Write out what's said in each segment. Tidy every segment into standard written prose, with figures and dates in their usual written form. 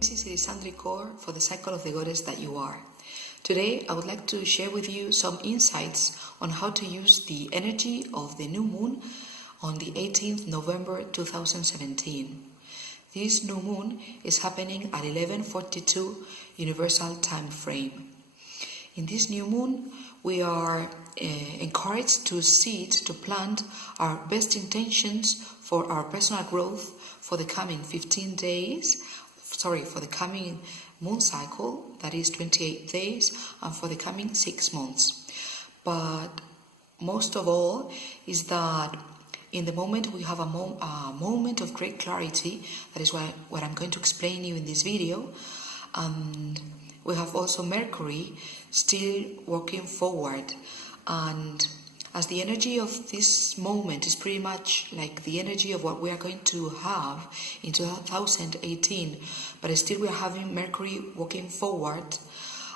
This is Sandricor for the cycle of the goddess that you are. Today I would like to share with you some insights on how to use the energy of the new moon on the 18th November 2017. This new moon is happening at 11:42 Universal Time Frame. In this new moon, we are encouraged to seed, to plant our best intentions for our personal growth for the coming 15 days, for the coming moon cycle, that is 28 days, and for the coming 6 months. But most of all is that in the moment we have a moment of great clarity. That is what I'm going to explain you in this video. And we have also Mercury still working forward, and as the energy of this moment is pretty much like the energy of what we are going to have in 2018, but still we are having Mercury walking forward,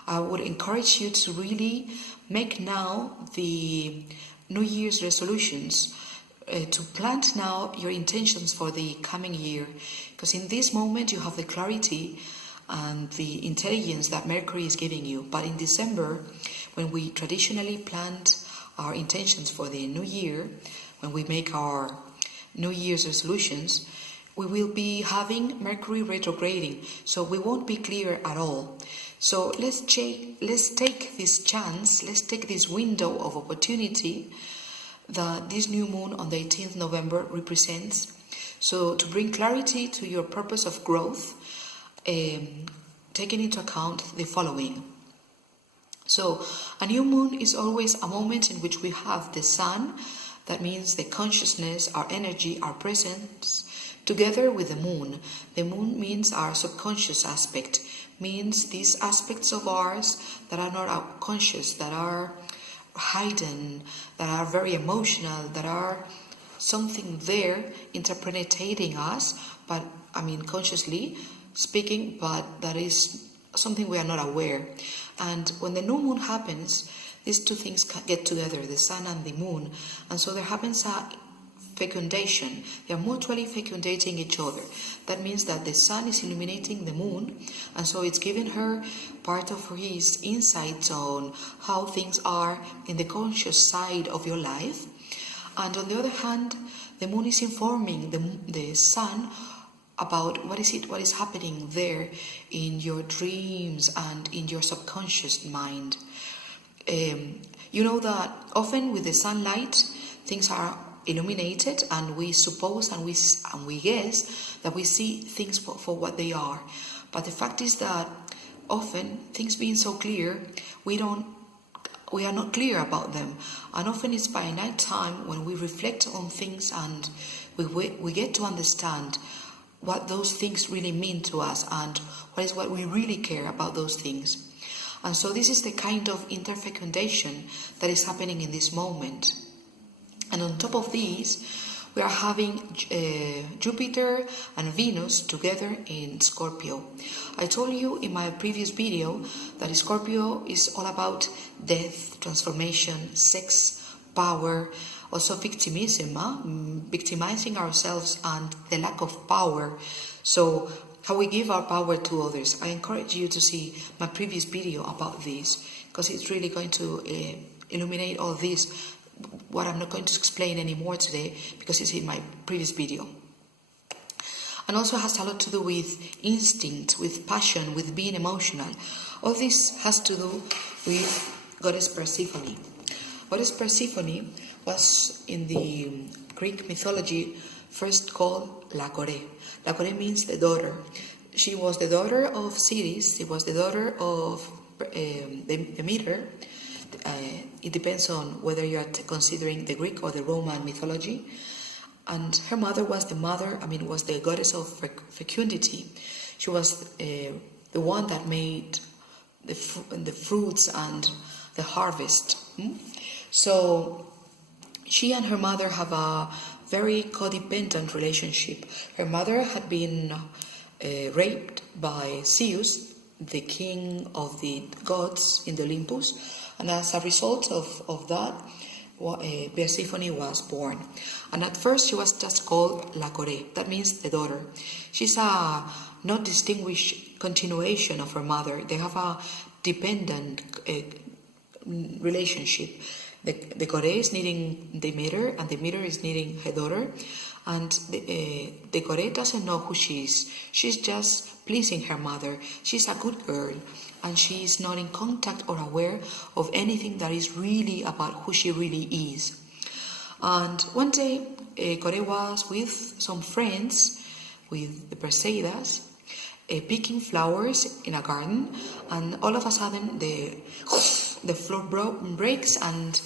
I would encourage you to really make now the New Year's resolutions, to plant now your intentions for the coming year, because in this moment you have the clarity and the intelligence that Mercury is giving you. But in December, when we traditionally plant our intentions for the new year, when we make our New Year's resolutions, we will be having Mercury retrograding, so we won't be clear at all. So let's take this chance, let's take this window of opportunity that this new moon on the 18th November represents, so to bring clarity to your purpose of growth, taking into account the following. So a new moon is always a moment in which we have the sun, that means the consciousness, our energy, our presence, together with the moon. The moon means our subconscious aspect, means these aspects of ours that are not conscious, that are hidden, that are very emotional, that are something there interpreting us, but consciously speaking, but that is something we are not aware. And when the new moon happens, these two things get together, the sun and the moon, and so there happens a fecundation. They are mutually fecundating each other. That means that the sun is illuminating the moon, and so it's giving her part of his insights on how things are in the conscious side of your life. And on the other hand, the moon is informing the sun about what is happening there in your dreams and in your subconscious mind. You know that often with the sunlight things are illuminated, and we suppose and we guess that we see things for what they are. But the fact is that often things being so clear, we are not clear about them, and often it's by night time when we reflect on things and we get to understand what those things really mean to us and what we really care about those things. And so this is the kind of interfecundation that is happening in this moment. And on top of these, we are having Jupiter and Venus together in Scorpio. I told you in my previous video that Scorpio is all about death, transformation, sex, power, also victimism, victimizing ourselves and the lack of power. So how we give our power to others. I encourage you to see my previous video about this, because it's really going to illuminate all this, what I'm not going to explain anymore today, because it's in my previous video. And also has a lot to do with instinct, with passion, with being emotional. All this has to do with goddess Persephone. Goddess Persephone was in the Greek mythology first called Lakore. Lakore means the daughter. She was the daughter of Ceres. She was the daughter of Demeter. It depends on whether you are considering the Greek or the Roman mythology. And her mother was was the goddess of fecundity. She was the one that made the fruits and the harvest. So she and her mother have a very codependent relationship. Her mother had been raped by Zeus, the king of the gods in the Olympus, and as a result of that, Persephone was born. And at first she was just called La Core, that means the daughter. She's a not distinguished continuation of her mother. They have a dependent relationship. The Core is needing the Demeter, and the Demeter is needing her daughter. And the Core doesn't know who she is. She's just pleasing her mother. She's a good girl, and she is not in contact or aware of anything that is really about who she really is. And one day, Core was with some friends, with the Perseidas, picking flowers in a garden, and all of a sudden the floor breaks and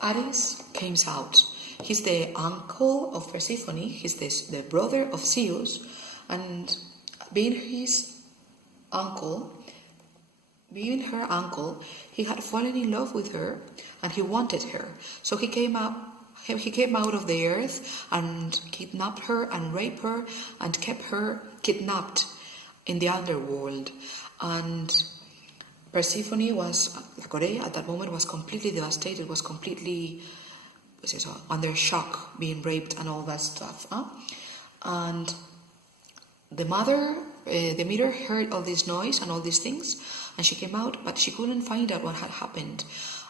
Ares comes out. He's the uncle of Persephone, he's the brother of Zeus, and being her uncle, he had fallen in love with her and he wanted her. So he came out of the earth and kidnapped her and raped her and kept her kidnapped in the underworld. And Persephone was, Core at that moment was completely devastated, was completely under shock, being raped and all that stuff. And the mother, Demeter, heard all this noise and all these things, and she came out, but she couldn't find out what had happened.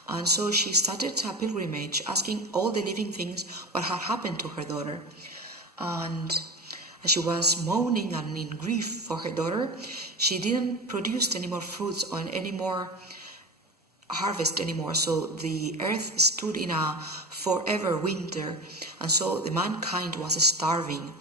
And so she started a pilgrimage, asking all the living things what had happened to her daughter. And as she was mourning and in grief for her daughter, she didn't produce any more fruits or any more harvest anymore. So the earth stood in a forever winter, and so the mankind was starving.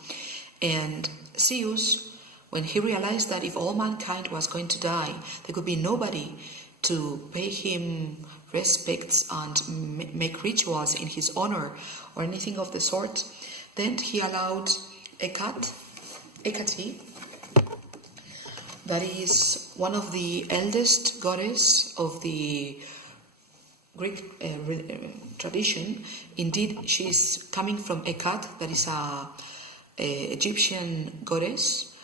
And Zeus, when he realized that if all mankind was going to die, there could be nobody to pay him respects and make rituals in his honor or anything of the sort, then he allowed Hecate, that is one of the eldest goddess of the Greek tradition. Indeed, she is coming from Hecate, that is a Egyptian goddess,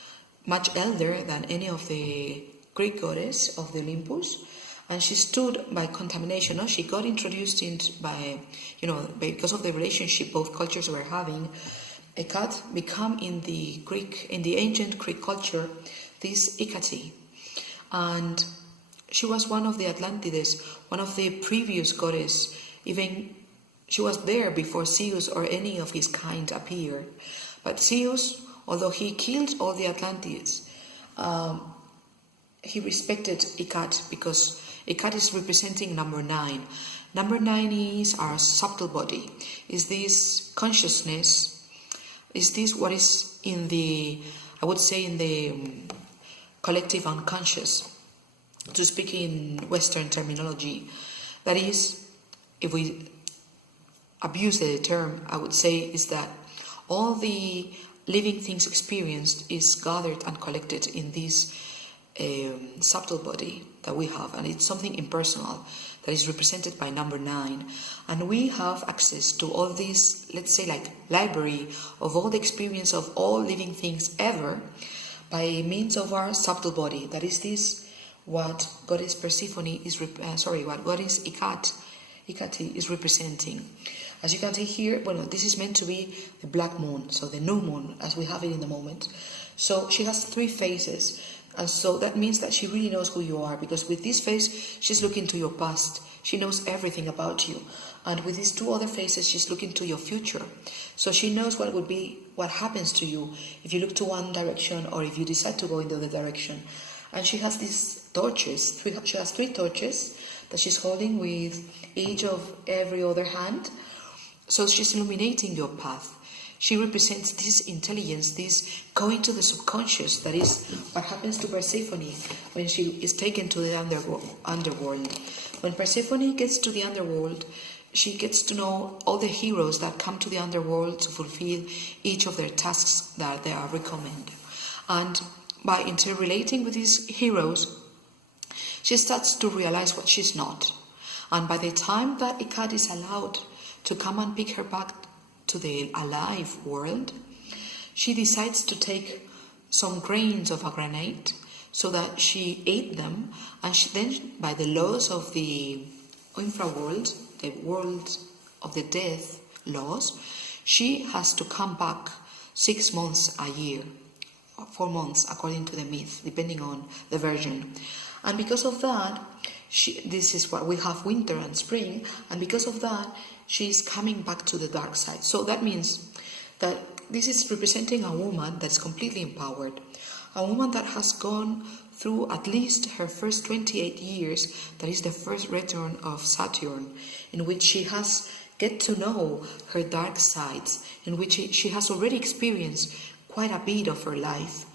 much elder than any of the Greek goddess of the Olympus, and she stood by contamination. She got introduced because of the relationship both cultures were having. Hecate became in the ancient Greek culture this Hecate, and she was one of the Atlantides, one of the previous goddess. Even she was there before Zeus or any of his kind appeared. But Zeus, although he killed all the Atlantids, he respected Hecate because Hecate is representing number 9. Number 9 is our subtle body. Is this consciousness? Is this what is in the collective unconscious, to speak in Western terminology? That is, if we abuse the term, I would say is that all the living things experienced is gathered and collected in this subtle body that we have, and it's something impersonal that is represented by number 9. And we have access to all this, let's say, like library of all the experience of all living things ever by means of our subtle body. That is this what Goddess Persephone is what Goddess Hecate is representing. As you can see here, this is meant to be the black moon, so the new moon as we have it in the moment. So she has 3 faces, and so that means that she really knows who you are, because with this face she's looking to your past. She knows everything about you, and with these 2 other faces she's looking to your future. So she knows what happens to you if you look to one direction or if you decide to go in the other direction. And she has these torches. She has 3 torches that she's holding with each of every other hand. So she's illuminating your path. She represents this intelligence, this going to the subconscious. That is what happens to Persephone when she is taken to the underworld. When Persephone gets to the underworld, she gets to know all the heroes that come to the underworld to fulfill each of their tasks that they are recommended. And by interrelating with these heroes, she starts to realize what she's not. And by the time that Hecate is allowed to come and pick her back to the alive world, she decides to take some grains of a granite, so that she ate them, and then by the laws of the infraworld, the world of the death laws, she has to come back 6 months a year, 4 months according to the myth, depending on the version. And because of that, this is what we have, winter and spring, and because of that, she's coming back to the dark side. So that means that this is representing a woman that's completely empowered, a woman that has gone through at least her first 28 years, that is the first return of Saturn, in which she has get to know her dark sides, in which she has already experienced quite a bit of her life.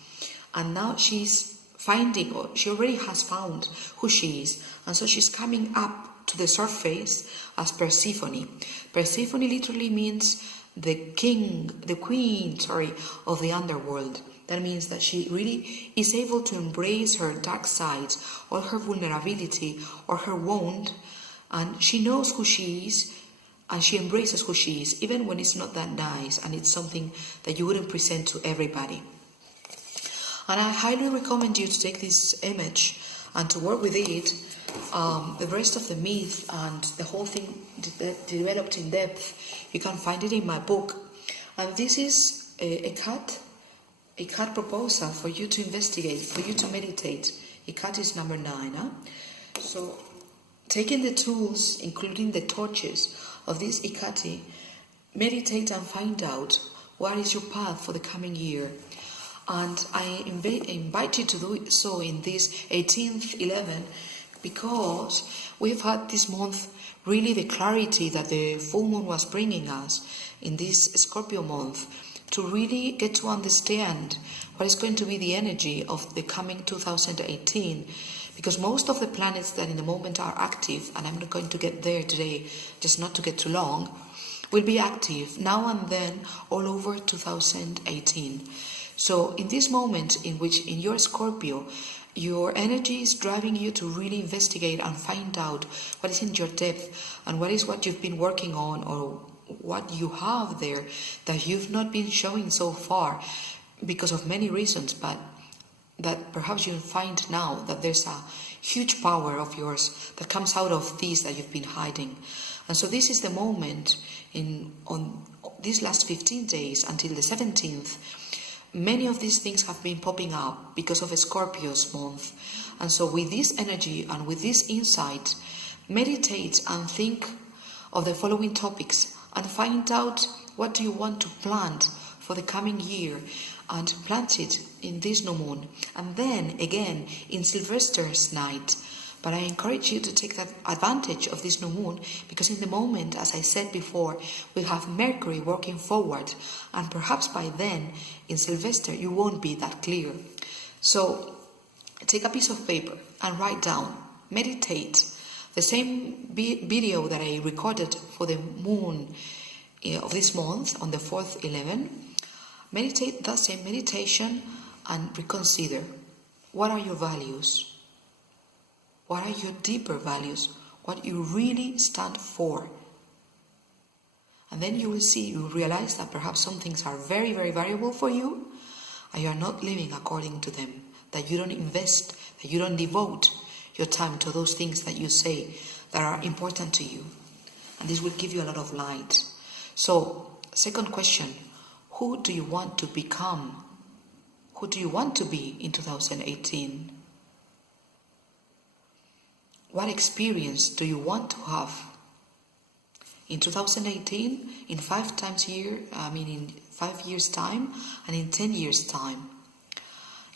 And now she's finding, or she already has found who she is. And so she's coming up to the surface as Persephone. Persephone literally means the queen, of the underworld. That means that she really is able to embrace her dark sides, all her vulnerability or her wound, and she knows who she is, and she embraces who she is, even when it's not that nice and it's something that you wouldn't present to everybody. And I highly recommend you to take this image and to work with it. The rest of the myth and the whole thing developed in depth, you can find it in my book. And this is a card proposal for you to investigate, for you to meditate. A card is number 9. So taking the tools, including the torches of this Ikati, meditate and find out what is your path for the coming year. And I invite you to do so in this 18th 11, because we've had this month really the clarity that the full moon was bringing us in this Scorpio month, to really get to understand what is going to be the energy of the coming 2018. Because most of the planets that in the moment are active, and I'm not going to get there today, just not to get too long, will be active now and then all over 2018. So in this moment in which in your Scorpio, your energy is driving you to really investigate and find out what is in your depth, and what is what you've been working on, or what you have there that you've not been showing so far because of many reasons, but that perhaps you'll find now that there's a huge power of yours that comes out of these that you've been hiding. And so this is the moment on these last 15 days until the 17th, many of these things have been popping up because of a Scorpio's month. And so with this energy and with this insight, meditate and think of the following topics and find out what do you want to plant for the coming year, and plant it in this new moon, and then again in Sylvester's night. But I encourage you to take that advantage of this new moon, because in the moment, as I said before, we have Mercury working forward, and perhaps by then in Sylvester you won't be that clear. So take a piece of paper and write down, meditate. The same video that I recorded for the moon of this month on the 4th 11, meditate that same meditation and reconsider, what are your values? What are your deeper values? What you really stand for? And then you will realize that perhaps some things are very, very valuable for you, and you are not living according to them, that you don't invest, that you don't devote your time to those things that you say that are important to you. And this will give you a lot of light. So, second question, who do you want to become? Who do you want to be in 2018? What experience do you want to have in 2018, in 5 years' time, and in 10 years' time?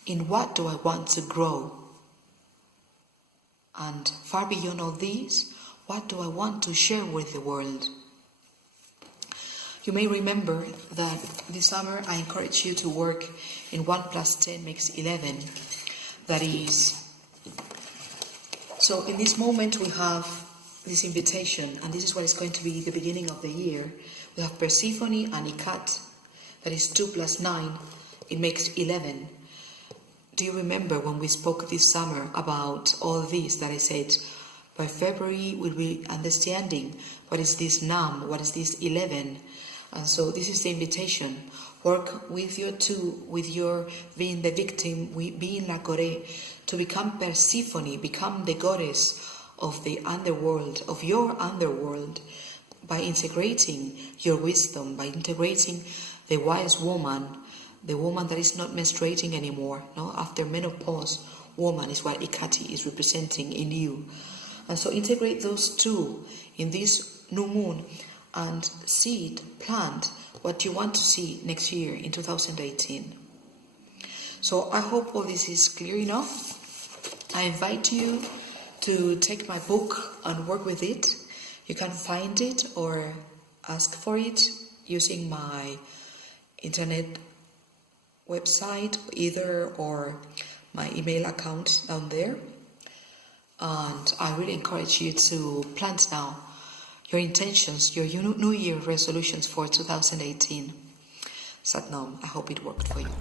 In what do I want to grow? And far beyond all these, what do I want to share with the world? You may remember that this summer I encourage you to work in 1 + 10 makes 11. That is, so in this moment we have this invitation, and this is what is going to be the beginning of the year. We have Persephone and Ikat, that is 2 + 9, it makes 11. Do you remember when we spoke this summer about all this that I said, by February we'll be understanding what is this Nam, what is this 11? And so this is the invitation. Work with your being the victim, being la Gore, to become Persephone, become the goddess of the underworld, of your underworld, by integrating your wisdom, by integrating the wise woman, the woman that is not menstruating anymore, no? After menopause, woman is what Ikati is representing in you. And so integrate those two in this new moon and seed, plant what you want to see next year in 2018. So I hope all this is clear enough. I invite you to take my book and work with it. You can find it or ask for it using my internet website or my email account down there. And I really encourage you to plant now your intentions, your New Year resolutions for 2018. Satnam, I hope it worked for you.